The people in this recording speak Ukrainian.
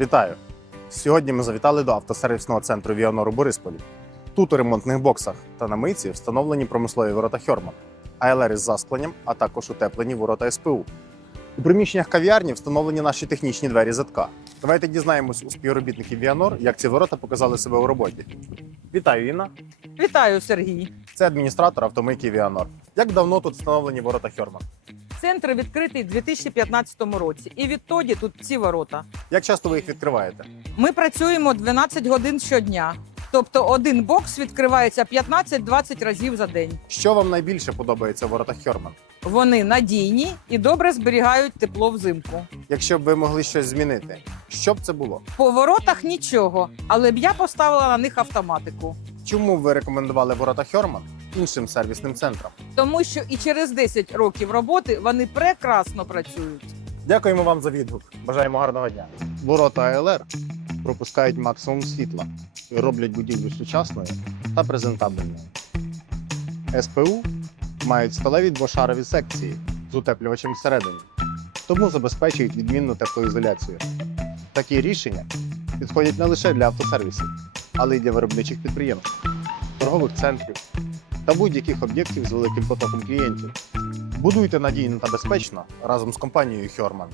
Вітаю! Сьогодні ми завітали до автосервісного центру Віанор у Борисполі. Тут у ремонтних боксах та на мийці встановлені промислові ворота Хьорман, АЛР із заскленням, а також утеплені ворота СПУ. У приміщеннях кав'ярні встановлені наші технічні двері ЗК. Давайте дізнаємось у співробітників Віанор, як ці ворота показали себе у роботі. Вітаю, Інна! Вітаю, Сергій. Це адміністратор автомийки Віанор. Як давно тут встановлені ворота Хьорман? Центр відкритий у 2015 році, і відтоді тут ці ворота. Як часто ви їх відкриваєте? Ми працюємо 12 годин щодня. Тобто один бокс відкривається 15-20 разів за день. Що вам найбільше подобається в воротах Хьорман? Вони надійні і добре зберігають тепло взимку. Якщо б ви могли щось змінити, що б це було? По воротах нічого, але б я поставила на них автоматику. Чому ви рекомендували ворота Хьорман іншим сервісним центрам? Тому що і через 10 років роботи вони прекрасно працюють. Дякуємо вам за відгук. Бажаємо гарного дня. Ворота АЛР пропускають максимум світла і роблять будівлю сучасною та презентабельною. СПУ мають сталеві двошарові секції з утеплювачем всередині, тому забезпечують відмінну теплоізоляцію. Такі рішення підходять не лише для автосервісів, але й для виробничих підприємств, торгових центрів та будь-яких об'єктів з великим потоком клієнтів. Будуйте надійно та безпечно разом з компанією Хьорман.